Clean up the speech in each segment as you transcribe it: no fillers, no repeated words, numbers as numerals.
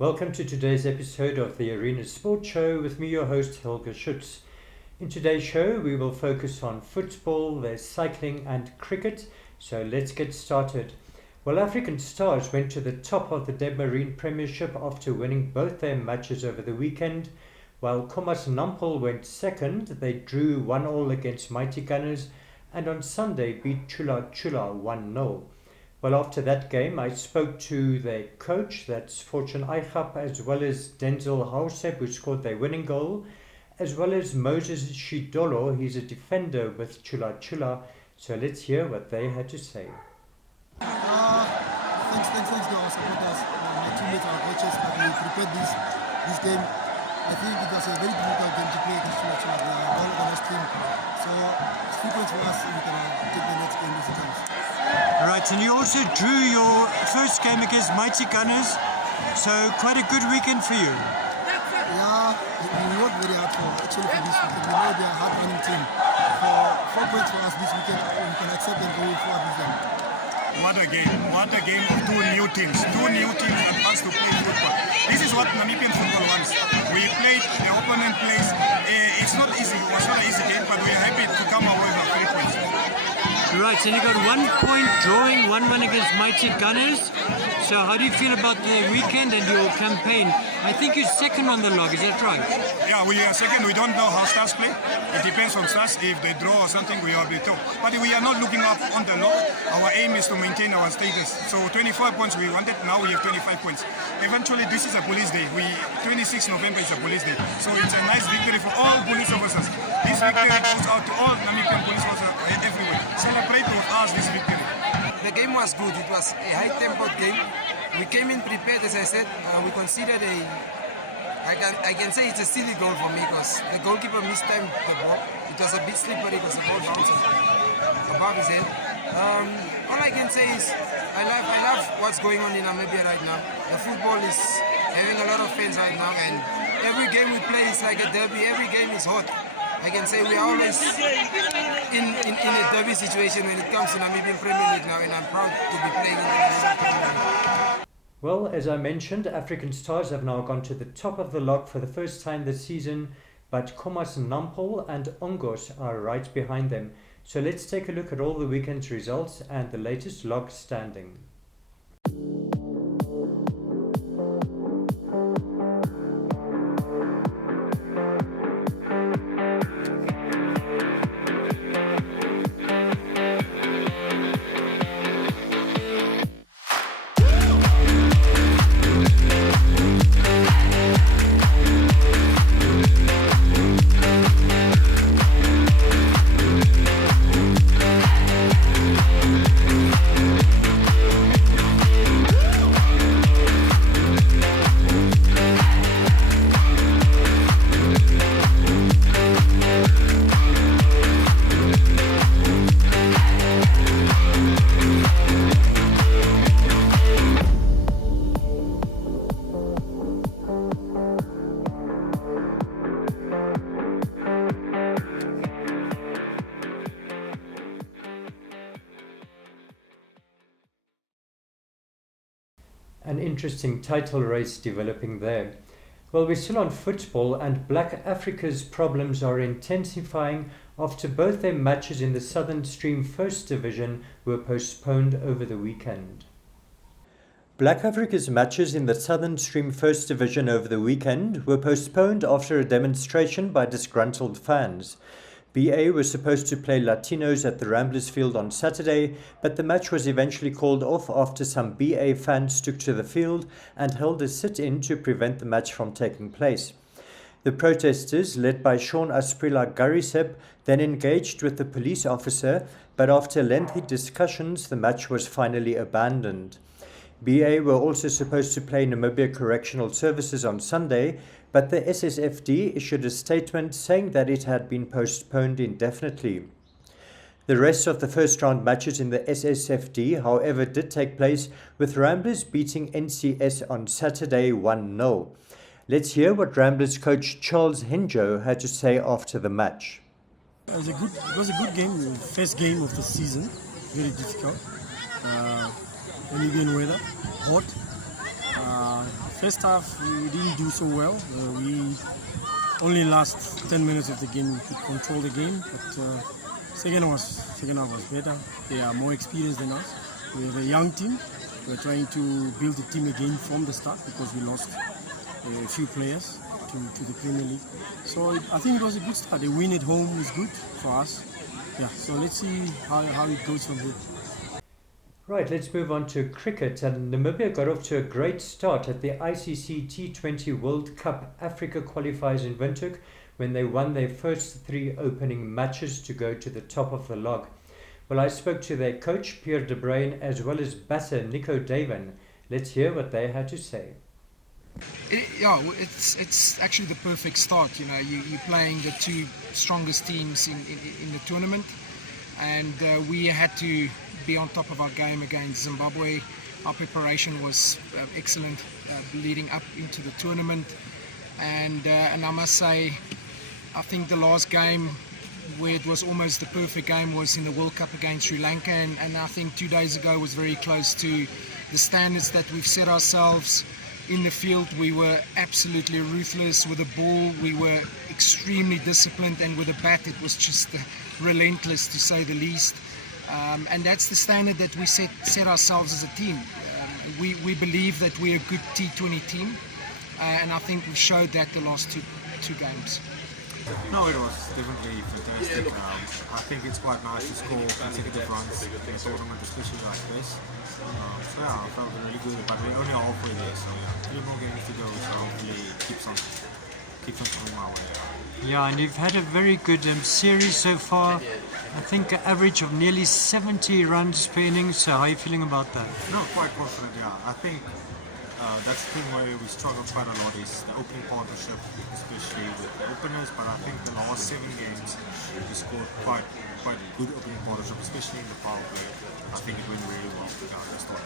Welcome to today's episode of the Arena Sports Show with me, your host, Helge Schutz. In today's show, we will focus on football, there's cycling and cricket, so let's get started. Well, African Stars went to the top of the Debmarine Premiership after winning both their matches over the weekend. While Khomas Nampel went second, they drew 1-1 against Mighty Gunners and on Sunday beat Chula Chula 1-0. Well, after that game, I spoke to their coach, that's Fortune Aigap, as well as Denzel Hauseb, who scored their winning goal, as well as Moses Shidolo, he's a defender with Chula Chula. So let's hear what they had to say. Thanks to our supporters, my teammates, our coaches, that we prepared this game. I think it was a very difficult game to play against Chula Chula, the well-organized team. So it's 3 points for us, and we can take the next game easy times. Right, and you also drew your first game against Mighty Gunners, so quite a good weekend for you. Yeah, we worked very hard for this weekend. We know they are a hard-running team. For 4 points for us this weekend, we can accept and go forward with them. What a game of two new teams that wants to play football. This is what Namibian football wants. We played, the opponent plays. It's not easy, it was not an easy game, but we are happy to come away with 3 points. Right, so you got 1 point drawing, 1-1 against Mighty Gunners. So how do you feel about the weekend and your campaign? I think you're second on the log, is that right? Yeah, we are second. We don't know how Stars play. It depends on Stars. If they draw or something, we are the top. But we are not looking up on the log. Our aim is to maintain our status. So 24 points we wanted, now we have 25 points. Eventually, this is a police day. 26 November is a police day. So it's a nice victory for all police officers. This victory goes out to all Namibian police officers everywhere. Celebrate with us this victory. The game was good. It was a high-tempoed game. We came in prepared, as I said. We considered I can say it's a silly goal for me because the goalkeeper mistimed the ball. It was a bit slippery because the ball bounced above his head. All I can say is I love what's going on in Namibia right now. The football is having a lot of fans right now, and every game we play is like a derby. Every game is hot. I can say we are always in a derby situation when it comes to Namibian Premier League now, and I'm proud to be playing in the Namibian Premier League. Well, as I mentioned, African Stars have now gone to the top of the log for the first time this season, but Khomas Nampel and Ongos are right behind them. So let's take a look at all the weekend's results and the latest log standing. An interesting title race developing there. Well, we're still on football, and Black Africa's problems are intensifying after both their matches in the Southern Stream First Division were postponed over the weekend. Black Africa's matches in the Southern Stream First Division over the weekend were postponed after a demonstration by disgruntled fans. BA was supposed to play Latinos at the Ramblers Field on Saturday, but the match was eventually called off after some BA fans took to the field and held a sit-in to prevent the match from taking place. The protesters, led by Sean Asprila Garisep, then engaged with the police officer, but after lengthy discussions, the match was finally abandoned. BA were also supposed to play Namibia Correctional Services on Sunday, but the SSFD issued a statement saying that it had been postponed indefinitely. The rest of the first round matches in the SSFD, however, did take place, with Ramblers beating NCS on Saturday 1-0. Let's hear what Ramblers coach Charles Henjo had to say after the match. It was a good game, first game of the season, very difficult. Namibian weather, hot. First half, we didn't do so well. We only last 10 minutes of the game we could control the game, but second half was better. They are more experienced than us. We have a young team. We're trying to build the team again from the start because we lost a few players to the Premier League. So I think it was a good start. A win at home is good for us. Yeah, so let's see how it goes from here. Right, let's move on to cricket. And Namibia got off to a great start at the ICC T20 World Cup Africa qualifiers in Windhoek when they won their first 3 opening matches to go to the top of the log. Well, I spoke to their coach, Pierre de Bruin, as well as batter Nico Daven. Let's hear what they had to say. It's actually the perfect start. You know, you're playing the 2 strongest teams in the tournament, and we had to be on top of our game against Zimbabwe. Our preparation was excellent leading up into the tournament, and I must say, I think the last game where it was almost the perfect game was in the World Cup against Sri Lanka, and I think 2 days ago was very close to the standards that we've set ourselves. In the field, we were absolutely ruthless with the ball. We were extremely disciplined, and with the bat, it was just relentless, to say the least. And that's the standard that we set ourselves as a team. We believe that we're a good T20 team, and I think we showed that the last two games. No, it was definitely fantastic. I think it's quite nice to score consecutive runs in the tournament, especially like this. So yeah, I felt really good, but we're only halfway there, so yeah, 3 more games to go, so hopefully it keeps on coming my way. Yeah, and you've had a very good series so far. I think an average of nearly 70 runs per inning, so how are you feeling about that? No, quite confident, yeah. I think that's the thing where we struggle quite a lot is the opening partnership, especially with the openers, but I think the last 7 games we scored quite good opening partnership, especially in the power play. I think it went really well to the start.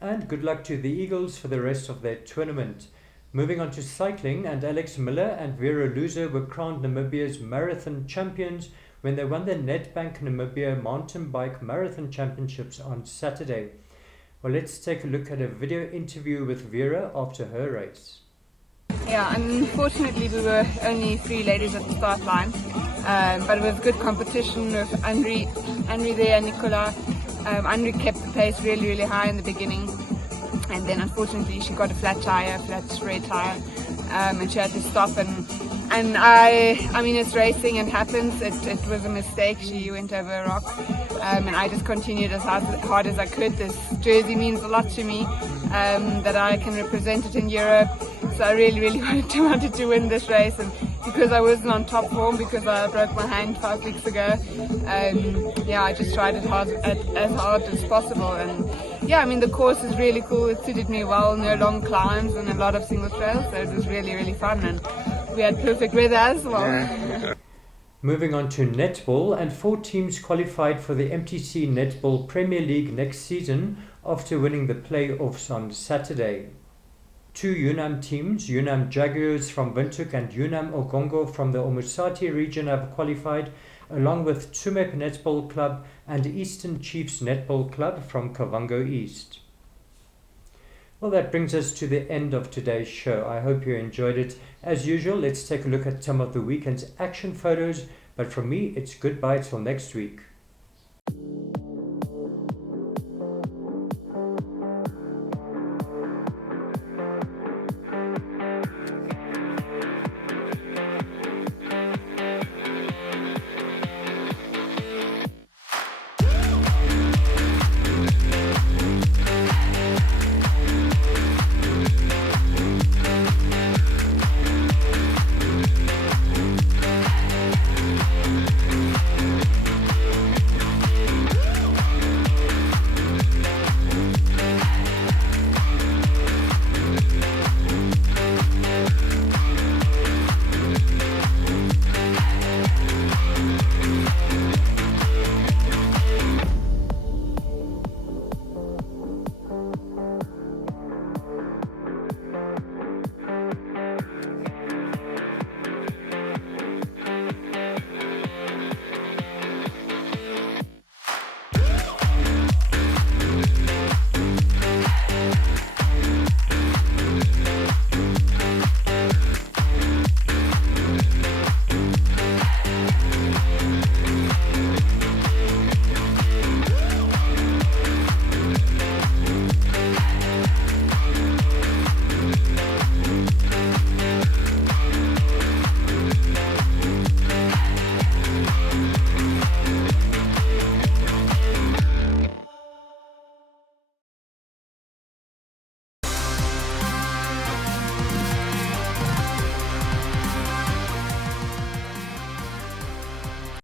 And good luck to the Eagles for the rest of their tournament. Moving on to cycling, and Alex Miller and Vera Luza were crowned Namibia's marathon champions when they won the Nedbank Namibia Mountain Bike Marathon Championships on Saturday. Well, let's take a look at a video interview with Vera after her race. Yeah, unfortunately we were only 3 ladies at the start line, but it was good competition with Andri there and Nicola. Andri kept the pace really, really high in the beginning, and then unfortunately she got a flat rear tire, and she had to stop, and I mean it's racing and happens. It was a mistake. She went over a rock, and I just continued as hard as I could. This jersey means a lot to me, that I can represent it in Europe. So I really, really wanted to win this race, and because I wasn't on top form because I broke my hand 5 weeks ago, I just tried it as hard as possible. And yeah, I mean the course is really cool. It suited me well. No long climbs and a lot of single trails, so it was really, really fun, and we had perfect weather as well. Moving on to netball, and 4 teams qualified for the MTC Netball Premier League next season after winning the playoffs on Saturday. 2 UNAM teams, UNAM Jaguars from Windhoek and UNAM Ogongo from the Omusati region, have qualified, along with Tsumeb Netball Club and Eastern Chiefs Netball Club from Kavango East. Well, that brings us to the end of today's show. I hope you enjoyed it. As usual, let's take a look at some of the weekend's action photos. But from me, it's goodbye till next week.